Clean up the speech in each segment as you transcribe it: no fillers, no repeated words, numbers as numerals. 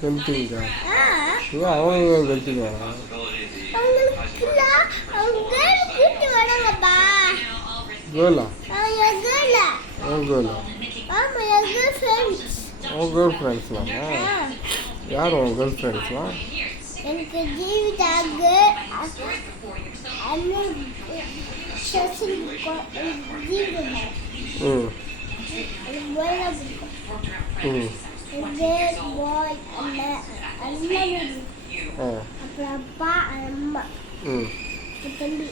கெல்ட்டிங்க அவங்க கெல்ட்டிங்க கேர்ளா அவன் கேர்ளா அவன் கேர்ள் ஃப்ரெண்ட்ஸ்லாமா யார் அவன் கேர்ள் ஃப்ரெண்ட்ஸ்லாம் எனக்கு ஜீவிதாக அப்புறம் அப்பா அம்மா தம்பி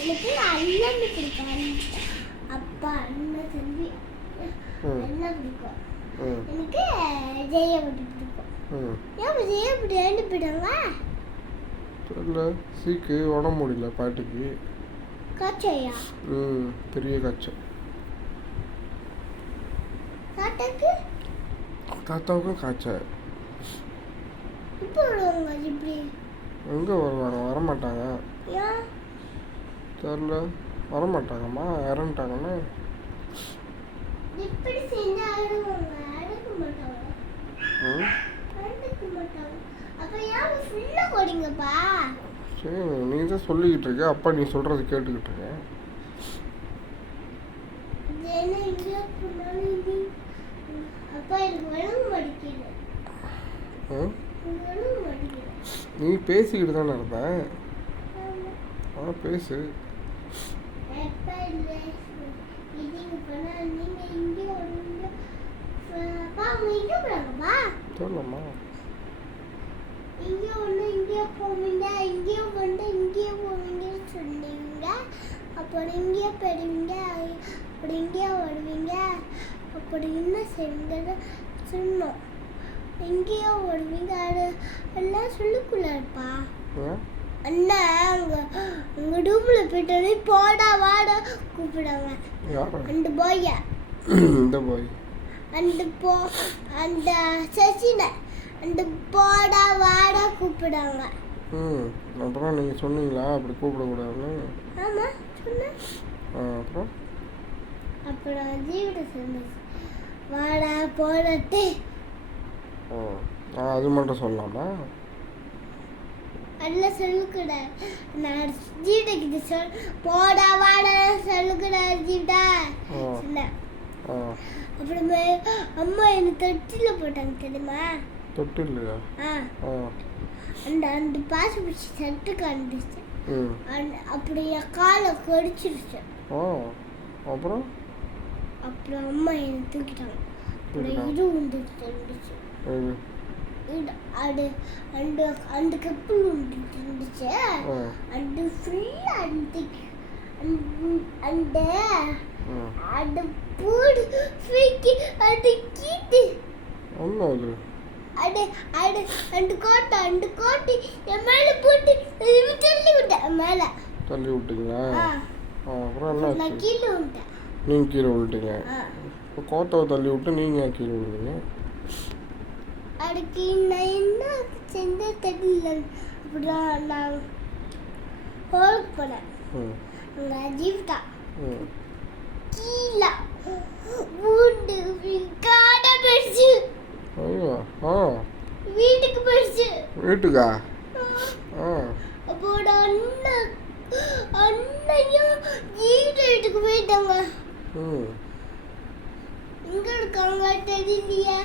எனக்கு அண்ணன் பிடிக்கும் அப்பா அண்ணன் தம்பி எல்லாம் பிடிக்கும் எனக்கு ஜெயபடி பிடிக்கும் ஏன் ஜெயபடி ரெண்டு போயிட்டாங்க தெரியல சீக்கு உடம்பு முடியல பாட்டிக்கு காய்ச்சையா பெரிய காய்ச்சல் தாத்தாவுக்கும் காய்ச்சல் இப்போ வருவாங்க இப்படி எங்கே வருவாங்க வரமாட்டாங்க ஏன் தெரில வரமாட்டாங்கம்மா இறந்துட்டாங்கன்னு இப்படி செஞ்சு அழுவாங்க அழுக மாட்டாங்க அப்போ ஏன் ஃபுல்லாக போடுங்கப்பா சரி நீ தான் சொல்லிக்கிட்டு இருக்க அப்பா நீ சொல்கிறது கேட்டுக்கிட்டு இருக்கேன் அப்பா எனக்கு வழங்க மாட்டேங்குது நீ பேசிக்கிட்டு தானே இருந்த பேசு சொல்லம்மா இங்கே ஒன்று இங்கே போவீங்க இங்கேயும் வந்து இங்கேயே போவீங்கன்னு சொன்னீங்க அப்புறம் இங்கேயே போடுவீங்க அப்படி இங்கேயே வருவீங்க அப்படி என்ன செய்வீங்க சொன்னோம் எங்கேயோ வருவீங்க அது எல்லாம் சொல்லிக்குள்ளாருப்பா அண்ணா அங்கே ரூமில் போயிட்டு போடா வாடா கூப்பிடுவாங்க அந்த பாய அந்த சசினை அந்த போடா வாடா கூப்பிடுவாங்க அப்புறம் நீங்கள் சொன்னீங்களா அப்படி கூப்பிடக்கூடாதுன்னு ஆமாம் சொன்னேன் அப்புறம் ஜீவிட சொன்னேன் வாடா போடட்டு அது மட்டும் சொல்லலாமா அதெல்லாம் சொல்லக்கூடாது நான் ஜீவிட சொல் போடா வாடா சொல்லக்கூடாது ஜீவிடா சொன்னேன் அப்புறமே அம்மா என்ன தொட்டில் போட்டாங்க தெரியுமா தொட்டில்லையா அந்த அந்த பாச பிடிச்சி சட்டு காண்டிச்சு அப்படி என் காலை கடிச்சிருச்சு அப்புறம் அம்மா என்னை தூக்கிட்டாங்க அப்புறம் இது வந்துருச்சு அது அந்த அந்த கப்பல் வந்துட்டு இருந்துச்சு அந்த ஃபுல்லாக அந்த அந்த பூடு ஃபீக்கி அது கீட்டு அது அந்த கோட்டை என் மேலே போட்டு தள்ளி விட்டேன் மேலே தள்ளி விட்டீங்களா அப்புறம் என்ன நான் கீழே விட்டேன் நீங்கள் கீழே விழுட்டீங்க இப்போ கோட்டாவை தள்ளி விட்டு நீங்கள் கீழே விழுந்தீங்க அதுக்கு நான் என்ன செஞ்ச தெரியல அப்படிதான் நான் ஹோலுக்கு போனேன் அங்கே ஜீவிதா கீழே பூண்டு காடை போயிடுச்சு வீட்டுக்கு போயிடுச்சு வீட்டுக்கா அப்போட அண்ணையும் ஜீவிதா வீட்டுக்கு போயிட்டாங்க இங்க இருக்காங்க தெரியலையா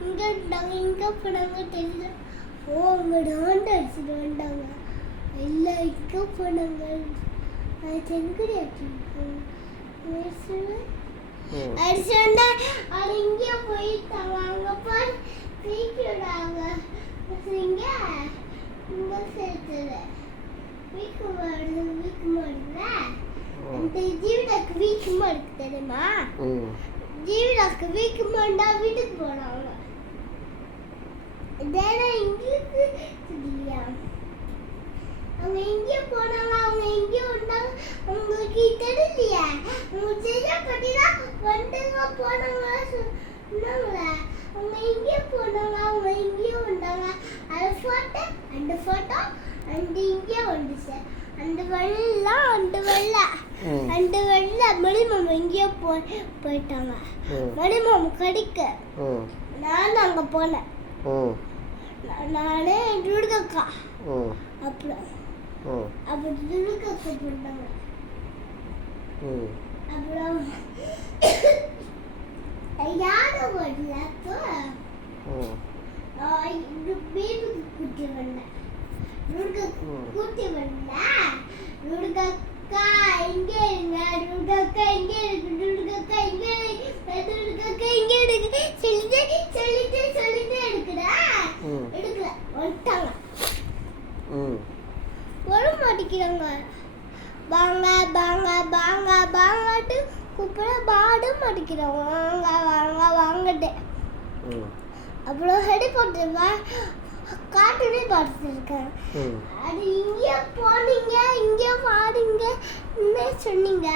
இங்க இருந்தாங்க இங்க போனாங்க தெரியல அவங்க டாண்டா அடிச்சுட்டு வந்தாங்க எல்லாம் இங்க போனாங்க செங்குடி அடிச்சு வந்தா அது இங்கே போயிட்டாங்க அங்க போய் வீக்கிடாங்க இங்க இங்க சேர்த்துது வீக்கு மாடுல அந்த ஜீவிதாக்கு வீக்கு மாடு தெரியுமா ஜீவிதாக்கு வீக்கு மாண்டா வீட்டுக்கு போனாங்க இதெல்லாம் எங்களுக்கு தெரியலையா அவங்க எங்கேயோ போனாங்க அவங்க எங்கேயோ வந்தாங்க அவங்களுக்கு தெரியலையா அவங்க சரியா பட்டினா வந்துங்க போனாங்க சொன்னாங்கள அவங்க எங்கேயோ போனாங்க அவங்க எங்கேயோ வந்தாங்க அந்த ஃபோட்டோ அந்த இங்கே வந்துச்சு அந்த வெள்ளம் அந்த வெள்ளை அந்த மணி மாமா எங்கேயோ போயிட்டாங்க. ம் மணி மாமா கடிக்க ம் நானும் அங்கே போனேன். ம் நானே துர்கக்கா ம் அப்புறம் ம் அப்புறம் துர்கக்கா போட்டாங்க. ம் அப்புறம் யாரை வரல அப்போ ம் வீட்டுக்கு கூட்டி வந்தேன். கூட்டி வந்தேன். துர்கக்கா எங்கே இருங்க, துர்கக்கா எங்கே இருக்கு, துர்கக்கா எங்கே இருக்கு, துர்கக்கா எங்கே இருக்கு சொல்லிட்டு எடுக்கல வந்துட்டாங்க. வர மாட்டேங்கிறாங்க. வாங்க வாங்க வாங்க வாங்கட்டு கூப்பிட பாட மாட்டேங்கிறாங்க. வாங்க வாங்க வாங்கட்டு. அப்புறம் ஹெலிகாப்டர் காட்டுனே பார்த்துருக்கேன். அது இங்கே போனீங்க இங்கே பாடுங்க சொன்னீங்க.